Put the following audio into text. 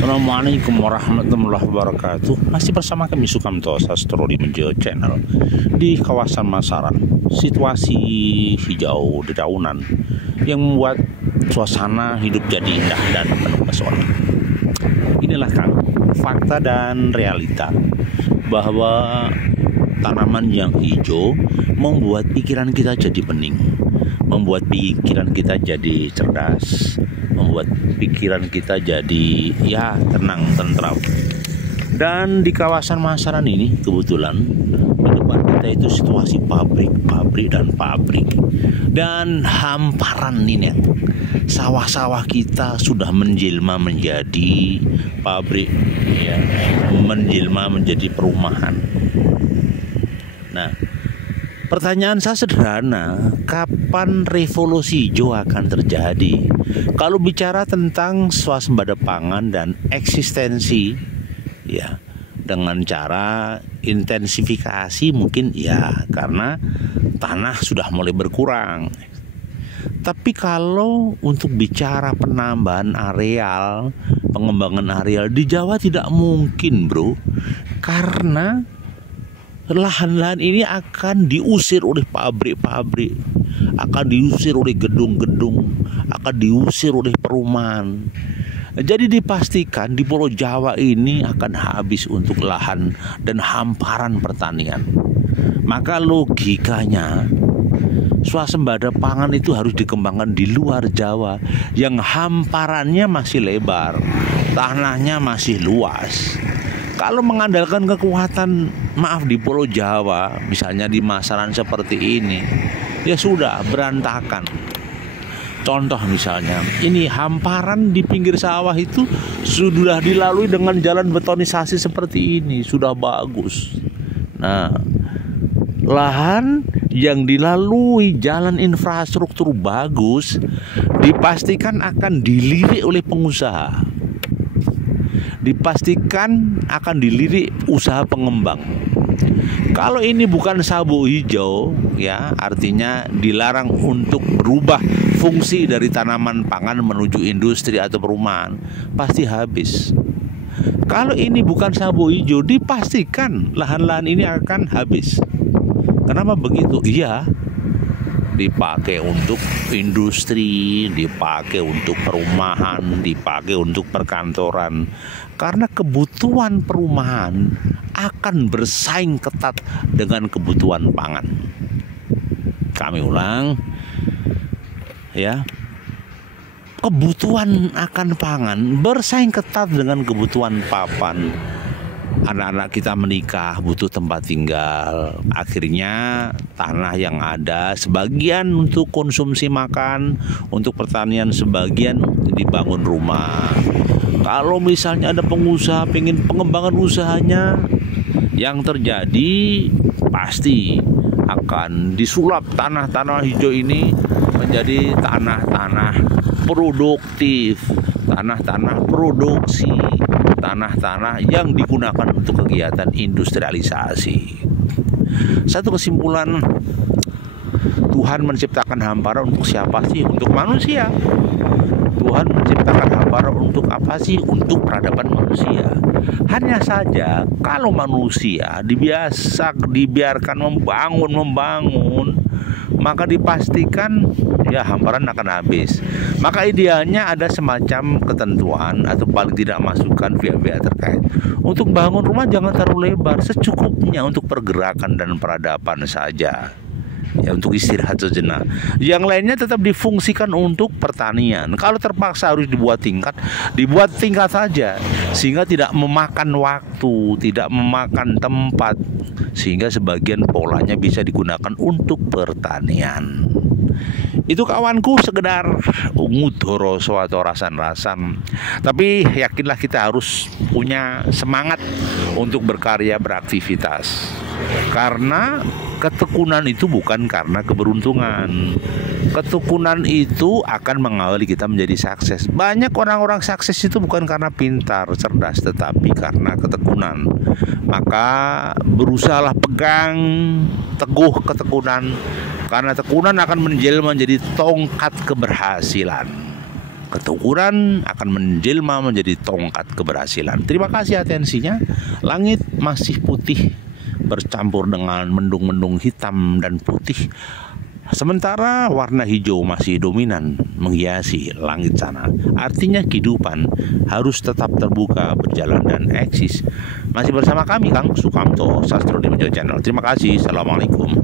Assalamualaikum warahmatullahi wabarakatuh. Masih bersama kami Sukamto Sastro di Menjo Channel di kawasan Masaran. Situasi hijau dedaunan yang membuat suasana hidup jadi indah dan penuh pesona. Inilah kan fakta dan realita bahwa tanaman yang hijau membuat pikiran kita jadi bening, membuat pikiran kita jadi cerdas, membuat pikiran kita jadi tenang, tentram. Dan di kawasan Masaran ini kebetulan di depan kita itu situasi pabrik dan hamparan ini ya. Sawah-sawah kita sudah menjelma menjadi pabrik ya, menjelma menjadi perumahan. Nah, pertanyaan saya sederhana, kapan revolusi hijau akan terjadi? Kalau bicara tentang swasembada pangan dan eksistensi, ya dengan cara intensifikasi mungkin ya, karena tanah sudah mulai berkurang. Tapi kalau untuk bicara penambahan areal, pengembangan areal di Jawa tidak mungkin, bro, karena lahan-lahan ini akan diusir oleh pabrik-pabrik, akan diusir oleh gedung-gedung, akan diusir oleh perumahan. Jadi dipastikan di Pulau Jawa ini akan habis untuk lahan dan hamparan pertanian. Maka logikanya swasembada pangan itu harus dikembangkan di luar Jawa yang hamparannya masih lebar, tanahnya masih luas. Kalau mengandalkan kekuatan, maaf, di Pulau Jawa, misalnya di Masaran seperti ini, ya sudah berantakan. Contoh misalnya, ini hamparan di pinggir sawah itu sudah dilalui dengan jalan betonisasi seperti ini, sudah bagus. Nah, lahan yang dilalui jalan infrastruktur bagus dipastikan akan dilirik oleh pengusaha, dipastikan akan dilirik usaha pengembang. Kalau ini bukan sabuk hijau, ya artinya dilarang untuk berubah fungsi dari tanaman pangan menuju industri atau perumahan, pasti habis. Kalau ini bukan sabuk hijau, dipastikan lahan-lahan ini akan habis. Kenapa begitu? Iya, dipakai untuk industri, dipakai untuk perumahan, dipakai untuk perkantoran. Karena kebutuhan perumahan akan bersaing ketat dengan kebutuhan pangan. Kami ulang, ya, kebutuhan akan pangan bersaing ketat dengan kebutuhan papan. Anak-anak kita menikah, butuh tempat tinggal. Akhirnya tanah yang ada sebagian untuk konsumsi makan, untuk pertanian sebagian dibangun rumah. Kalau misalnya ada pengusaha pengen pengembangan usahanya, yang terjadi pasti akan disulap tanah-tanah hijau ini menjadi tanah-tanah produktif, tanah-tanah produksi, tanah-tanah yang digunakan untuk kegiatan industrialisasi. Satu kesimpulan, Tuhan menciptakan hamparan untuk siapa sih? Untuk manusia. Tuhan menciptakan hamparan untuk apa sih? Untuk peradaban manusia. Hanya saja kalau manusia dibiarkan membangun, maka dipastikan ya hamparan akan habis. Maka idealnya ada semacam ketentuan atau paling tidak masukan pihak-pihak terkait. Untuk bangun rumah jangan terlalu lebar, secukupnya untuk pergerakan dan peradaban saja. Ya, untuk istirahat sejenak. Yang lainnya tetap difungsikan untuk pertanian. Kalau terpaksa harus dibuat tingkat saja, sehingga tidak memakan waktu, tidak memakan tempat, sehingga sebagian polanya bisa digunakan untuk pertanian. Itu kawanku, sekedar ngudoro suatu rasan-rasan. Tapi yakinlah kita harus punya semangat untuk berkarya, beraktivitas. Karena ketekunan itu bukan karena keberuntungan. Ketekunan itu akan mengawali kita menjadi sukses. Banyak orang-orang sukses itu bukan karena pintar, cerdas, tetapi karena ketekunan. Maka berusahalah pegang teguh ketekunan, karena tekunan akan menjelma menjadi tongkat keberhasilan. Keteguran akan menjelma menjadi tongkat keberhasilan. Terima kasih atensinya. Langit masih putih bercampur dengan mendung-mendung hitam dan putih. Sementara warna hijau masih dominan menghiasi langit sana. Artinya kehidupan harus tetap terbuka, berjalan dan eksis. Masih bersama kami Kang Sukamto, Sastro di Media Channel. Terima kasih. Assalamualaikum.